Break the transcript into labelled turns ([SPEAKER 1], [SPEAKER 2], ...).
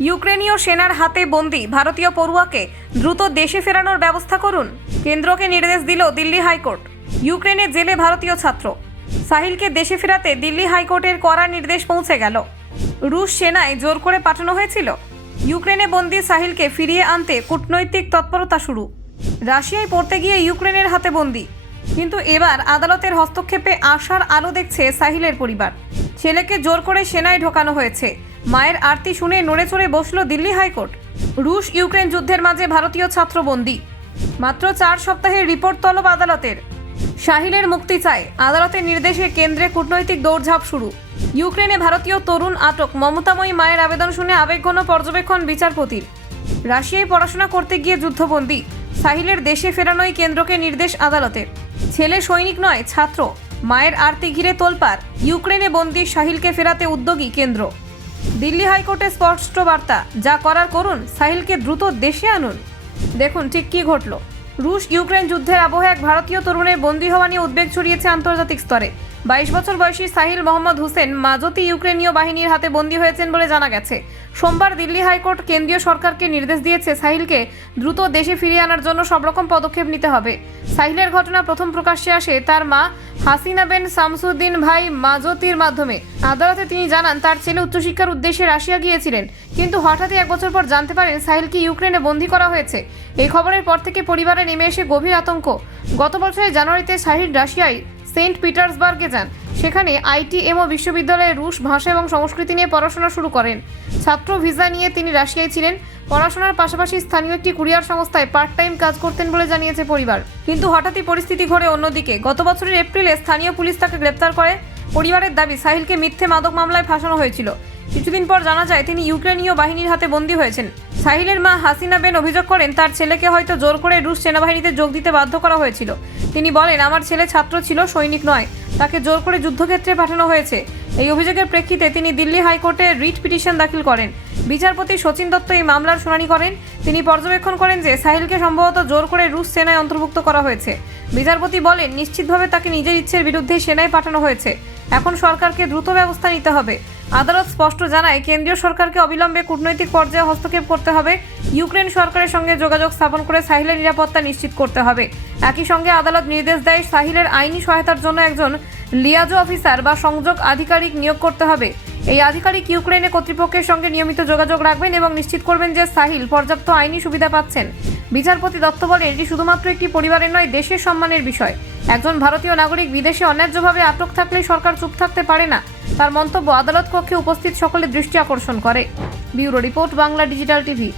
[SPEAKER 1] ইউক্রেনীয় সেনার হাতে বন্দি ভারতীয় পড়ুয়াকে দ্রুত দেশে ফেরানোর ব্যবস্থা করুন। কেন্দ্রকে নির্দেশ দিল দিল্লি হাইকোর্ট। ইউক্রেনের জেলে ভারতীয় ছাত্র। সাহিলকে দেশে ফেরাতে দিল্লি হাইকোর্টের কড়া নির্দেশ পৌঁছে গেল। রুশ সেনায় জোর করে পাঠানো হয়েছিল। ইউক্রেনে বন্দি সাহিলকে ফিরিয়ে আনতে কূটনৈতিক তৎপরতা শুরু। রাশিয়ায় পড়তে গিয়ে ইউক্রেনের হাতে বন্দি। কিন্তু এবার আদালতের হস্তক্ষেপে আশার আলো দেখছে সাহিলের পরিবার। ছেলেকে জোর করে সেনায় ঢোকানো হয়েছে। মায়ের আরতি শুনে নড়ে চড়ে বসল দিল্লি হাইকোর্ট। রুশ ইউক্রেন যুদ্ধের মাঝে ভারতীয় ছাত্র বন্দি মাত্র চার সপ্তাহের রিপোর্ট তলব আদালতের। সাহিলের মুক্তি চায়। আদালতের নির্দেশে কেন্দ্রে কূটনৈতিক দৌড়ঝাঁপ শুরু। ইউক্রেনে ভারতীয় তরুণ আটক। মমতাময়ী মায়ের আবেদন শুনে আবেগঘন পর্যবেক্ষণ বিচারপতির। রাশিয়ায় পড়াশোনা করতে গিয়ে যুদ্ধবন্দী। সাহিলের দেশে ফেরানোই কেন্দ্রকে নির্দেশ আদালতের। ছেলে সৈনিক নয়, ছাত্র। মায়ের আরতি ঘিরে তোলপার ইউক্রেনে বন্দি সাহিলকে ফেরাতে উদ্যোগী কেন্দ্র। দিল্লি হাইকোর্টে স্পষ্ট বার্তা। যা করার করুন, সাহিলকে দ্রুত দেশে আনুন। দেখুন ঠিক কী ঘটল। রুশ ইউক্রেন যুদ্ধের আবহে এক ভারতীয় তরুণের বন্দী হওয়া নিয়ে উদ্বেগ ছড়িয়েছে আন্তর্জাতিক স্তরে। বাইশ বছর বয়সী সাহিল মোহাম্মদ হোসেন মাজতি ইউক্রেনীয় বাহিনীর হাতে বন্দী হয়েছেন বলে জানা গেছে। সোমবার দিল্লি হাইকোর্ট কেন্দ্রীয় সরকারকে নির্দেশ দিয়েছে সাহিলকে দ্রুত দেশে ফিরিয়ে আনার জন্য সব রকম পদক্ষেপ নিতে হবে। সাহিলের ঘটনা প্রথম প্রকাশ্যে আসে তার মা হাসিনা বেন শামসুদ্দিন ভাই মাজতির মাধ্যমে। আদালতে তিনি জানান, তার ছেলে উচ্চশিক্ষার উদ্দেশ্যে রাশিয়া গিয়েছিলেন, কিন্তু হঠাৎই এক বছর পর জানতে পারেন সাহিলকে ইউক্রেনে বন্দী করা হয়েছে। এই খবরের পর থেকে পরিবারে নেমে এসে গভীর আতঙ্ক। গত বছরের জানুয়ারিতে সাহিল রাশিয়ায় সেন্ট পিটার্সবার্গে যান। সেখানে আইটি আইটিএমও বিশ্ববিদ্যালয়ে রুশ ভাষা এবং সংস্কৃতি নিয়ে পড়াশোনা শুরু করেন। ছাত্র ভিসা নিয়ে তিনি রাশিয়ায় ছিলেন। পড়াশোনার পাশাপাশি স্থানীয় একটি কুরিয়ার সংস্থায় পার্ট টাইম কাজ করতেন বলে জানিয়েছে পরিবার। কিন্তু হঠাৎই পরিস্থিতি ঘটে অন্যদিকে। গত বছরের এপ্রিলে স্থানীয় পুলিশ তাকে গ্রেপ্তার করে। পরিবারের দাবি, সাহিলকে মিথ্যে মাদক মামলায় ফাঁসানো হয়েছিল। কিছুদিন পর জানা যায়, তিনি ইউক্রেনীয় বাহিনীর হাতে বন্দী হয়েছেন। সাহিলের মা হাসিনা বেন অভিযোগ করেন, তার ছেলেকে হয়তো জোর করে রুশ সেনাবাহিনীতে যোগ দিতে বাধ্য করা হয়েছিল। তিনি বলেন, আমার ছেলে ছাত্র ছিল, সৈনিক নয়। তাকে জোর করে যুদ্ধক্ষেত্রে পাঠানো হয়েছে। এই অভিযোগের প্রেক্ষিতে তিনি দিল্লি হাইকোর্টে রিট পিটিশন দাখিল করেন। বিচারপতি সচিন দত্ত এই মামলার শুনানি করেন। তিনি পর্যবেক্ষণ করেন যে, সাহিলকে সম্ভবত জোর করে রুশ সেনায় অন্তর্ভুক্ত করা হয়েছে। বিচারপতি বলেন, নিশ্চিতভাবে তাকে নিজের ইচ্ছের বিরুদ্ধে সেনায় পাঠানো হয়েছে। এখন সরকারকে দ্রুত ব্যবস্থা নিতে হবে। আদালত স্পষ্ট জানায়, কেন্দ্রীয় সরকারকে অবিলম্বে কূটনৈতিক পর্যায়ে হস্তক্ষেপ করতে হবে। ইউক্রেন সরকারের সঙ্গে যোগাযোগ স্থাপন করে সাহিলের নিরাপত্তা নিশ্চিত করতে হবে। একই সঙ্গে আদালত নির্দেশ দেয়, সাহিলের আইনি সহায়তার জন্য একজন লিয়াজো অফিসার বা সংযোগ আধিকারিক নিয়োগ করতে হবে। এই আধিকারিক ইউক্রেনে কর্তৃপক্ষের সঙ্গে নিয়মিত যোগাযোগ রাখবেন এবং নিশ্চিত করবেন যে সাহিল পর্যাপ্ত আইনি সুবিধা পাচ্ছেন। বিচারপতি দত্ত বলেন, এটি শুধুমাত্র একটি পরিবারের নয়, দেশের সম্মানের বিষয়। একজন ভারতীয় নাগরিক বিদেশে অন্যায্যভাবে আটক থাকলে সরকার চুপ থাকতে পারে না। তার মন্তব্য আদালত কক্ষে উপস্থিত সকলের দৃষ্টি আকর্ষণ করে। Bureau report, Bangla digital TV.